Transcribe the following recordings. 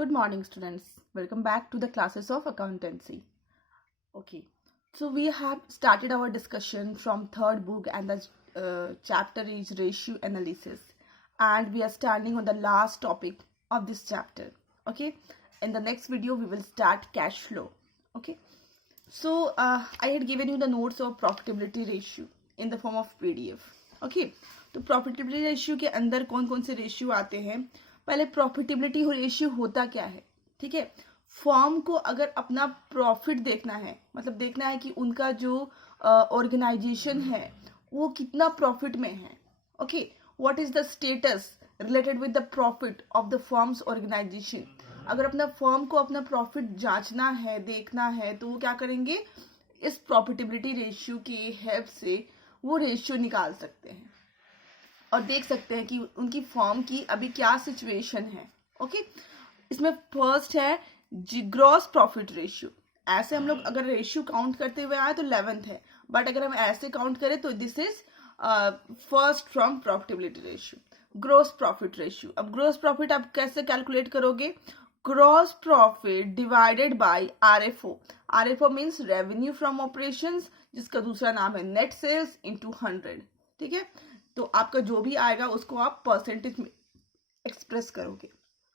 Good morning, students. Welcome back to the classes of accountancy. Okay, so we have started our discussion from third book, and the chapter is ratio analysis, and we are standing on the last topic of this chapter. Okay, in the next video we will start cash flow. Okay, so I had given you the notes of profitability ratio in the form of PDF. Okay, तो profitability ratio के अंदर कौन कौन से ratio आते हैं. पहले profitability ratio होता क्या है. ठीक है, फर्म को अगर अपना प्रॉफिट देखना है, मतलब देखना है कि उनका जो ऑर्गेनाइजेशन है वो कितना प्रॉफिट में है. Okay, what is the status related with the profit of the firms organization. अगर अपना फर्म को अपना प्रॉफिट जांचना है, देखना है, तो वो क्या करेंगे, इस प्रॉफिटेबिलिटी रेशियो की हेल्प से वो रेशियो निकाल सकते हैं और देख सकते हैं कि उनकी फर्म की अभी क्या सिचुएशन है. ओके, इसमें फर्स्ट है ग्रॉस प्रॉफिट रेशियो. ऐसे हम लोग अगर रेशियो काउंट करते हुए आए तो 11th है, बट अगर हम ऐसे काउंट करें तो this is first from profitability ratio. Gross profit ratio. अब ग्रॉस प्रॉफिट आप कैसे कैलकुलेट करोगे. Gross profit divided bye RFO. RFO means revenue from operations, जिसका दूसरा नाम है नेट सेल्स इनटू 100. ठीक है, तो आपका जो भी आएगा उसको आप परसेंटेज में एक्सप्रेस करोगे.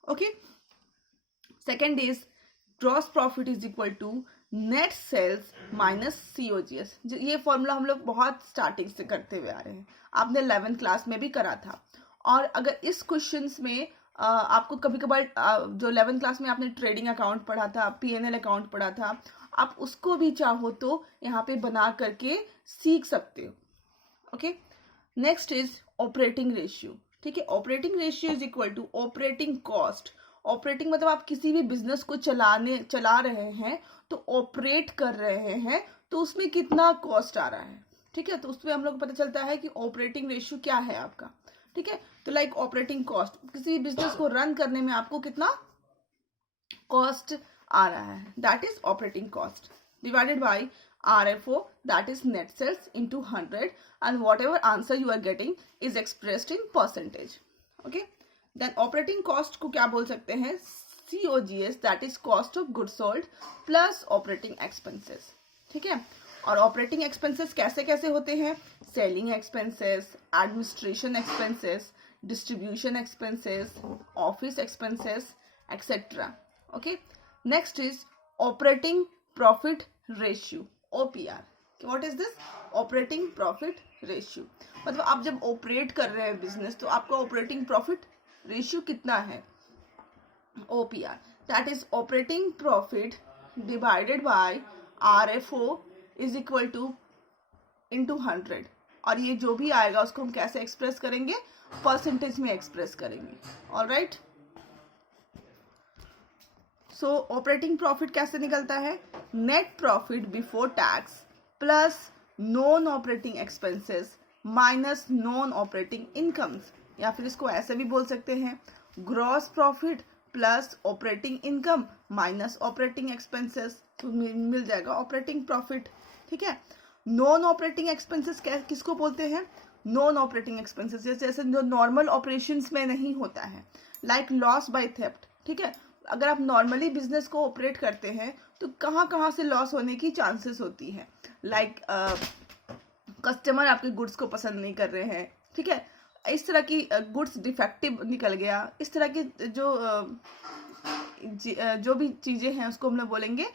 Okay, second is gross profit is equal to net sales minus COGS. ये फॉर्मूला हम लोग बहुत स्टार्टिंग से करते हुए आ रहे हैं, आपने 11th क्लास में भी करा था. और अगर इस क्वेश्चंस में आपको कभी कभार जो 11th क्लास में आपने ट्रेडिंग अकाउंट पढ़ा था, पीएनएल अकाउंट पढ़ा था, आप उसको भी चाहो तो यहाँ पे बना करके सीख सकते हो. Okay, next is operating ratio. ठीक है, operating ratio is equal to operating cost. Operating मतलब आप किसी भी बिजनेस को चला रहे हैं, तो ऑपरेट कर रहे हैं, तो उसमें कितना कॉस्ट आ रहा है. ठीक है, तो उसमें हम लोग को पता चलता है कि ऑपरेटिंग रेशियो क्या है आपका. ठीक है, तो लाइक ऑपरेटिंग कॉस्ट, किसी बिजनेस को रन करने में आपको कितना कॉस्ट आ रहा है, that is operating cost divided by RFO, that is net sales into 100, and whatever answer you are getting is expressed in percentage. Okay, then operating cost को क्या बोल सकते हैं, COGS, that is cost of goods sold plus operating expenses. ठीक है, और operating expenses कैसे कैसे होते हैं, selling expenses, administration expenses, distribution expenses, office expenses etcetera. Okay, next is operating profit ratio, OPR. What is this, operating profit ratio. मतलब आप जब ऑपरेट कर रहे हैं बिजनेस, तो आपका ऑपरेटिंग प्रॉफिट रेशियो कितना है, OPR, that is operating profit divided by RFO is equal two into 100. और ये जो भी आएगा उसको हम कैसे एक्सप्रेस करेंगे, परसेंटेज में एक्सप्रेस करेंगे. ऑलराइट, सो ऑपरेटिंग प्रॉफिट कैसे निकलता है, net profit before tax plus non operating expenses minus non operating incomes. या फिर इसको ऐसे भी बोल सकते हैं, gross profit plus operating income minus operating expenses, तो मिल जाएगा ऑपरेटिंग प्रॉफिट. ठीक है, नॉन ऑपरेटिंग एक्सपेंसेस किसको बोलते हैं, नॉन ऑपरेटिंग एक्सपेंसेस जैसे जो नॉर्मल ऑपरेशंस में नहीं होता है, लाइक लॉस बाय थेफ्ट. ठीक है, अगर आप नॉर्मली बिजनेस को ऑपरेट करते हैं तो कहाँ कहाँ से लॉस होने की चांसेस होती है, लाइक कस्टमर आपके गुड्स को पसंद नहीं कर रहे हैं. ठीक है, इस तरह की गुड्स डिफेक्टिव निकल गया, इस तरह की जो भी चीज़ें हैं उसको हम लोग बोलेंगे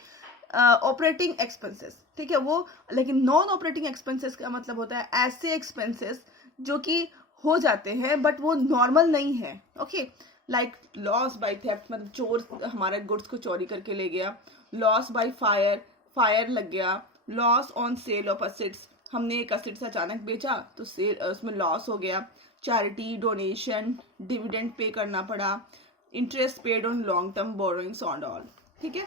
ऑपरेटिंग एक्सपेंसेस. ठीक है, वो लेकिन नॉन ऑपरेटिंग एक्सपेंसेस का मतलब होता है ऐसे एक्सपेंसेस जो कि हो जाते हैं बट वो नॉर्मल नहीं है. Okay, like loss by theft, मतलब चोर हमारे गुड्स को चोरी करके ले गया. लॉस बाय फायर लग गया. Loss on sale of assets, हमने एक असेट्स अचानक बेचा तो सेल उसमें लॉस हो गया. चैरिटी, डोनेशन, डिविडेंड पे करना पड़ा. Interest paid on long term borrowings on all. ठीक है,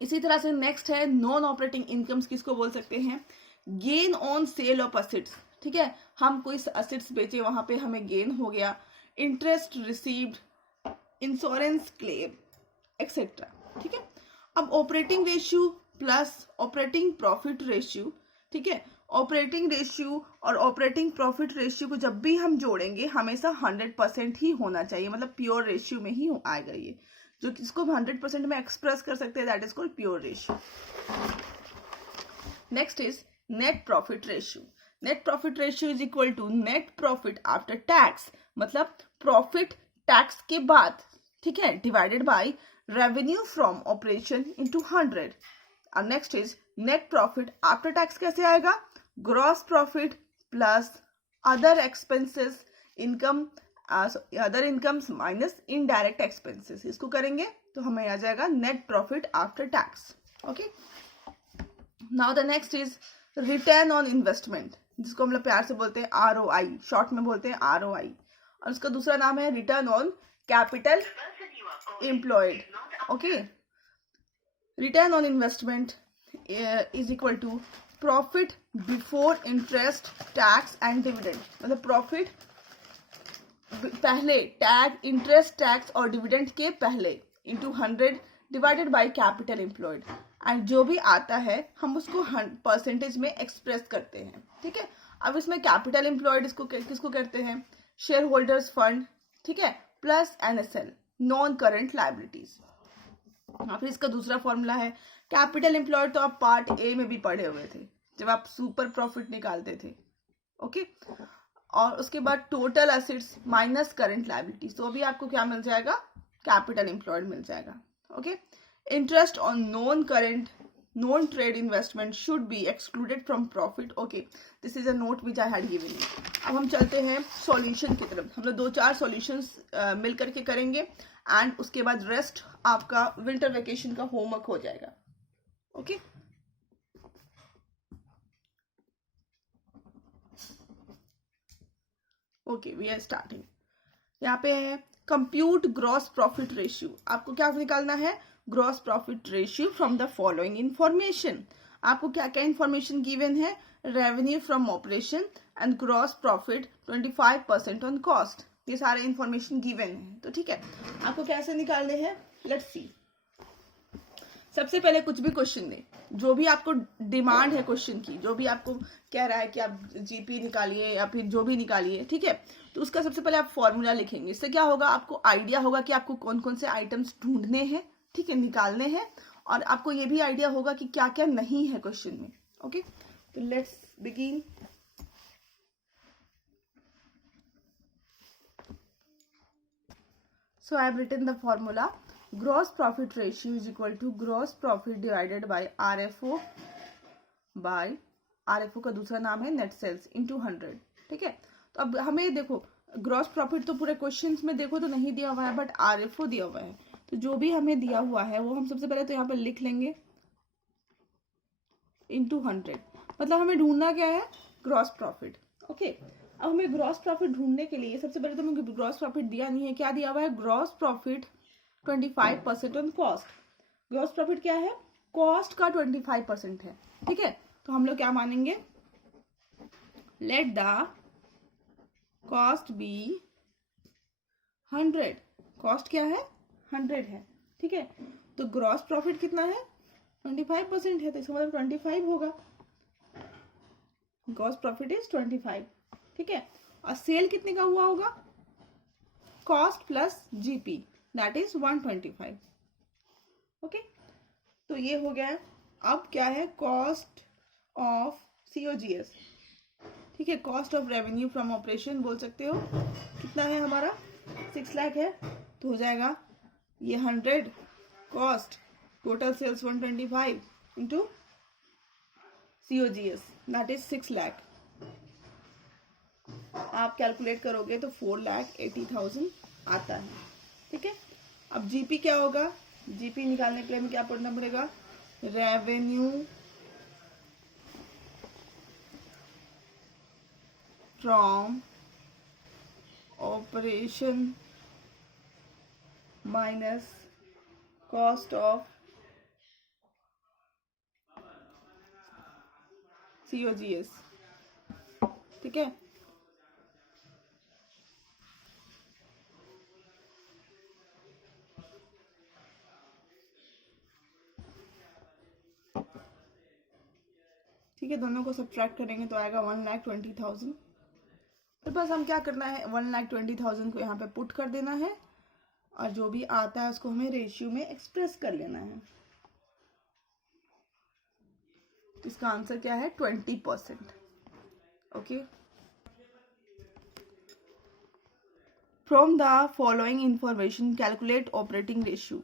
इसी तरह से नेक्स्ट है नॉन ऑपरेटिंग इनकम्स, किसको बोल सकते हैं, gain on sale of assets. ठीक है, हम कोई असेट्स बेचे, वहां पे हमें गेन हो गया. Interest received, insurance claim etcetera. ठीक है, अब operating ratio plus operating profit ratio. ठीक है, ऑपरेटिंग रेशियो और ऑपरेटिंग प्रॉफिट रेशियो को जब भी हम जोड़ेंगे हमेशा 100% ही होना चाहिए, मतलब प्योर रेशियो में ही आएगा ये, जो जिसको हम 100% में एक्सप्रेस कर सकते हैं, that is called pure ratio. Next is net profit ratio. Net profit ratio is equal to net profit after tax, मतलब प्रॉफिट टैक्स के बाद, ठीक है, divided by revenue from operation into 100। और next is net profit after tax कैसे आएगा, gross profit plus other expenses income, other incomes minus indirect expenses, इसको करेंगे तो हमें आ जाएगा net profit after tax. Okay, now the next is return on investment, जिसको हम लोग प्यार से बोलते हैं ROI, शॉर्ट में बोलते हैं ROI, और उसका दूसरा नाम है return on capital employed. Okay, return on investment is equal to profit before interest tax and dividend, मतलब प्रॉफिट पहले टैग इंटरेस्ट टैक्स और डिविडेंड के पहले into 100 divided by capital employed, and जो भी आता है हम उसको परसेंटेज में एक्सप्रेस करते हैं, ठीक है। अब इसमें कैपिटल एम्प्लॉयड इसको किसको करते हैं, शेयर होल्डर्स फंड, ठीक है, plus NSL non current liabilities. फिर इसका दूसरा फॉर्मूला है कैपिटल एम्प्लॉयड, तो आप पार्ट A में भी पढ़े हुए थे जब आप सुपर प्रॉफिट निकालते थे। ओके, और उसके बाद total assets minus current liabilities, तो अभी आपको क्या मिल जाएगा, कैपिटल एम्प्लॉयड मिल जाएगा। Okay, interest on non current non trade investment should be excluded from profit. Okay, this is a note which I had given you. अब हम चलते हैं सॉल्यूशन की तरफ, हम लोग 2-4 सॉल्यूशंस मिल करके करेंगे, एंड उसके बाद रेस्ट आपका विंटर वेकेशन का होमवर्क हो जाएगा। Okay, okay, we are starting. यहाँ पे है कंप्यूट ग्रॉस प्रॉफिट रेशियो, आपको क्या निकालना है, gross profit ratio from the following information. आपको क्या क्या इंफॉर्मेशन गिवन है, revenue from operation and gross profit 25% on cost, ये सारे इंफॉर्मेशन गिवन है, तो ठीक है, आपको कैसे निकालने हैं, लेट्स सी। सबसे पहले कुछ भी क्वेश्चन दे, जो भी आपको डिमांड है क्वेश्चन की, जो भी आपको कह रहा है कि आप GP निकालिए या फिर जो भी निकालिए, ठीक है, तो उसका सबसे पहले आप फॉर्मूला लिखेंगे। इससे क्या होगा, आपको आइडिया होगा कि आपको कौन कौन से आइटम्स ढूंढने हैं, ठीक है, निकालने हैं, और आपको ये भी आइडिया होगा कि क्या क्या नहीं है क्वेश्चन में। ओके, तो let's begin. So I have written the formula, gross profit ratio is equal to gross profit divided by RFO by RFO का दूसरा नाम है नेट सेल्स इंटू 100, ठीक है। तो अब हमें देखो ग्रॉस प्रॉफिट तो पूरे क्वेश्चंस में देखो तो नहीं दिया हुआ है, बट RFO दिया हुआ है, तो जो भी हमें दिया हुआ है वो हम सबसे पहले तो यहाँ पे लिख लेंगे इंटू 100, मतलब हमें ढूंढना क्या है, ग्रॉस प्रॉफिट। ओके, अब हमें ग्रॉस प्रॉफिट ढूंढने के लिए सबसे पहले तो हमें ग्रॉस प्रॉफिट दिया नहीं है, क्या दिया हुआ है, gross profit 25% on cost. Gross profit क्या है, कॉस्ट का 25% है, ठीक है। तो हम लोग क्या मानेंगे, let the cost be 100, cost क्या है, 100 है, ठीक है। तो ग्रॉस प्रॉफिट कितना है, 25% है, तो इसका मतलब 25 होगा, ग्रॉस प्रॉफिट इज 25, ठीक है। और सेल कितने का हुआ होगा, cost plus GP, that is 125। Okay, तो ये हो गया। अब क्या है, कॉस्ट ऑफ COGS, ठीक है, cost of revenue from operation बोल सकते हो, कितना है हमारा, 6 लाख है, तो हो जाएगा ये 100 cost, total sales 125 into COGS, that is 6 lakh. आप कैलकुलेट करोगे तो 4,80,000 आता है, ठीक है। अब GP क्या होगा, GP निकालने के लिए हमें क्या पढ़ना पड़ेगा, revenue from operation minus cost of COGS, ठीक है। ठीक ठीक है, दोनों को सब्ट्रैक्ट करेंगे तो आएगा 1,20,000। तो बस हम क्या करना है, 1,20,000 को यहाँ पे पुट कर देना है और जो भी आता है उसको हमें रेशियो में एक्सप्रेस कर लेना है। तो इसका आंसर क्या है, 20%। Okay, from the following information calculate operating ratio.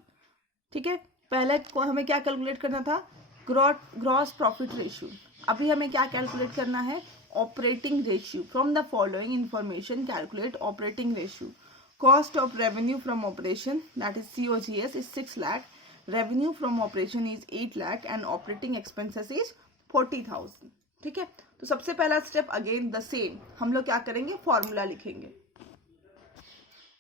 ठीक है, पहले हमें क्या कैलकुलेट करना था, ग्रॉस प्रॉफिट रेशियो। अभी हमें क्या कैलकुलेट करना है, operating ratio. From the following information calculate operating ratio. Cost of revenue from operation that is COGS is 6 lakh, revenue from operation is 8 lakh and operating expenses is 40,000। ठीक है, तो सबसे पहला स्टेप अगेन द सेम, हम लोग क्या करेंगे, फॉर्मूला लिखेंगे।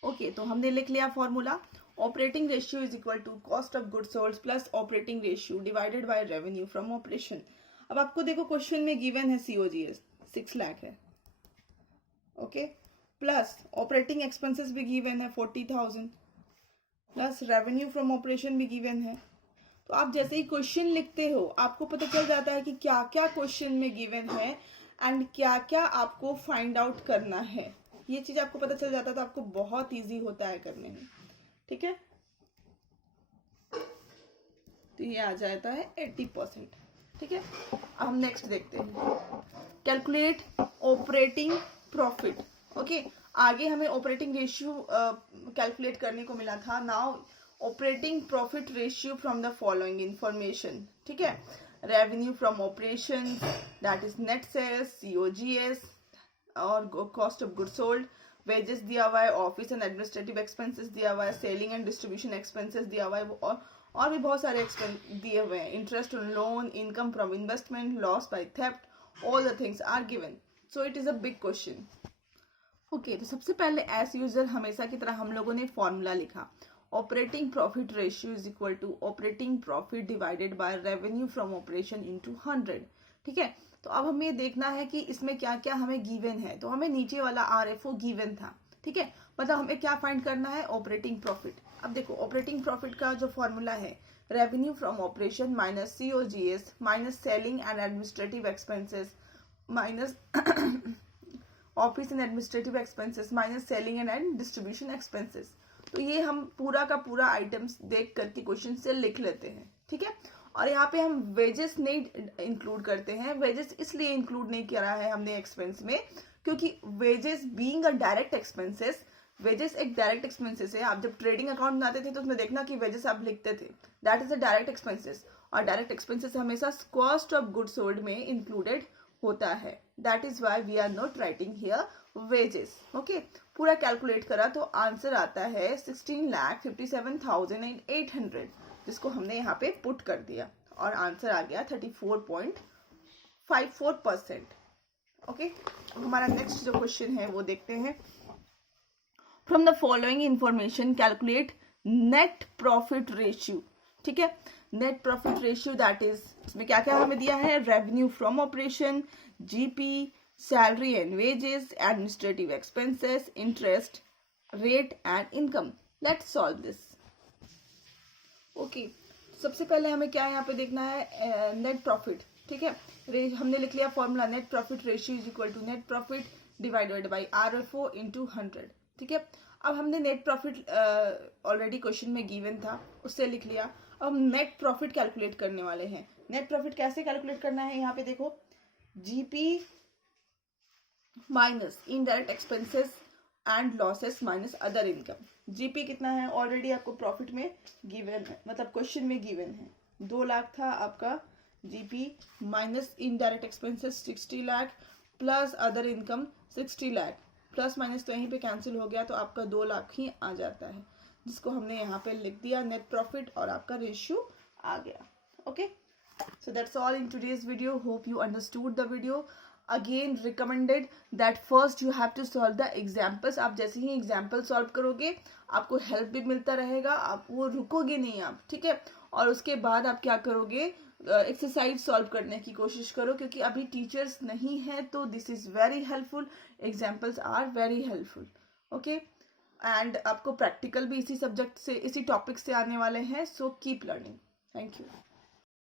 ओके, तो हमने लिख लिया formula, operating ratio is equal to cost of goods sold plus operating ratio divided by revenue from operation. अब आपको देखो क्वेश्चन में गिवन है COGS 6 लाख है, ओके, प्लस ऑपरेटिंग एक्सपेंसेस भी गिवन है 40,000, प्लस रेवेन्यू फ्रॉम ऑपरेशन भी गिवन है। तो आप जैसे ही क्वेश्चन लिखते हो आपको पता चल जाता है कि क्या क्या क्वेश्चन में गिवन है एंड क्या क्या आपको फाइंड आउट करना है। ये चीज आपको पता चल जाता है तो आपको बहुत इजी होता है करने में। ठीक है, तो ये आ जाता है 80%। ठीक है, अब हम नेक्स्ट देखते हैं, कैलकुलेट ऑपरेटिंग प्रॉफिट। ओके, आगे हमें ऑपरेटिंग रेशियो कैलकुलेट करने को मिला था। Now operating profit ratio from the following information. ठीक है, revenue from operation that is net sales, COGS और cost of good sold, wages दिया हुआ है, ऑफिस एंड एडमिनिस्ट्रेटिव एक्सपेंसेस दिया हुआ है, सेलिंग एंड डिस्ट्रीब्यूशन एक्सपेंसेस दिया हुआ है और भी बहुत सारे एक्सपेंस दिए हुए हैं, interest on loan, income from investment, loss by theft, all the things are given. So it is a big question. Okay, तो सबसे पहले एज यूजुअल हमेशा की तरह हम लोगों ने फॉर्मूला लिखा, operating profit ratio is equal to operating profit divided by revenue from operation into 100। ठीक है, तो अब हमें ये देखना है कि इसमें क्या क्या हमें गिवन है। तो हमें नीचे वाला RFO गिवन था। ठीक है, मतलब हमें क्या फाइंड करना है, ऑपरेटिंग प्रॉफिट। अब देखो ऑपरेटिंग प्रॉफिट का जो फॉर्मूला है, revenue from operation minus COGS minus selling and administrative expenses minus office and administrative expenses minus selling and distribution expenses. तो ये हम पूरा का पूरा आइटम्स देख करके क्वेश्चन से लिख लेते हैं। ठीक है, और यहाँ पे हम वेजेस नहीं इंक्लूड करते हैं। वेजेस इसलिए इंक्लूड नहीं करा है हमने एक्सपेंस में क्योंकि wages being a direct expenses, wages एक डायरेक्ट एक्सपेंसेस है। आप जब ट्रेडिंग अकाउंट बनाते थे तो उसमें देखना कि वेजेस आप लिखते थे, that is a direct expenses, और डायरेक्ट एक्सपेंसेस हमेशा कॉस्ट ऑफ गुड सोल्ड में इंक्लूडेड होता है। That is why we are not writing here wages. Okay, पूरा कैलकुलेट करा तो आंसर आता है 16,57,800, जिसको हमने यहाँ पे पुट कर दिया और आंसर आ गया 34.54%। ओके, हमारा नेक्स्ट जो क्वेश्चन है वो देखते हैं, from the following information calculate net profit ratio. ठीक है, net profit ratio that is, इसमें क्या क्या हमें दिया है, revenue from operation, GP, salary and wages, administrative expenses, interest rate and income. Let's solve this. Okay, सबसे पहले हमें क्या यहाँ पे देखना है, नेट प्रॉफिट। ठीक है, हमने लिख लिया formula, net profit ratio is equal to net profit divided by RFO into 100। ठीक है, अब हमने नेट प्रॉफिट ऑलरेडी क्वेश्चन में गिवन था, उससे लिख लिया। अब हम नेट प्रॉफिट कैलकुलेट करने वाले हैं। नेट प्रॉफिट कैसे कैलकुलेट करना है, यहाँ पे देखो, GP minus indirect expenses and losses minus other income. GP कितना है, ऑलरेडी आपको प्रॉफिट में गिवन है, मतलब क्वेश्चन में गिवन है, 2 लाख था आपका GP minus indirect expenses 60 lakh plus other income 60 lakh, plus minus तो यहीं पे कैंसिल हो गया तो आपका 2 लाख ही आ जाता है, जिसको हमने यहाँ पे लिख दिया नेट प्रॉफिट और आपका रेशियो आ गया। Okay, so that's all in today's video. Hope you understood the video. Again recommended that first you have to solve the examples. आप जैसे ही एग्जाम्पल सॉल्व करोगे आपको हेल्प भी मिलता रहेगा, आप वो रुकोगे नहीं आप। ठीक है, और उसके बाद आप क्या करोगे, एक्सरसाइज सॉल्व करने की कोशिश करो, क्योंकि अभी टीचर्स नहीं है तो this is very helpful, examples are very helpful. Okay, and आपको प्रैक्टिकल भी इसी सब्जेक्ट से, इसी टॉपिक से आने वाले हैं, so keep learning. Thank you.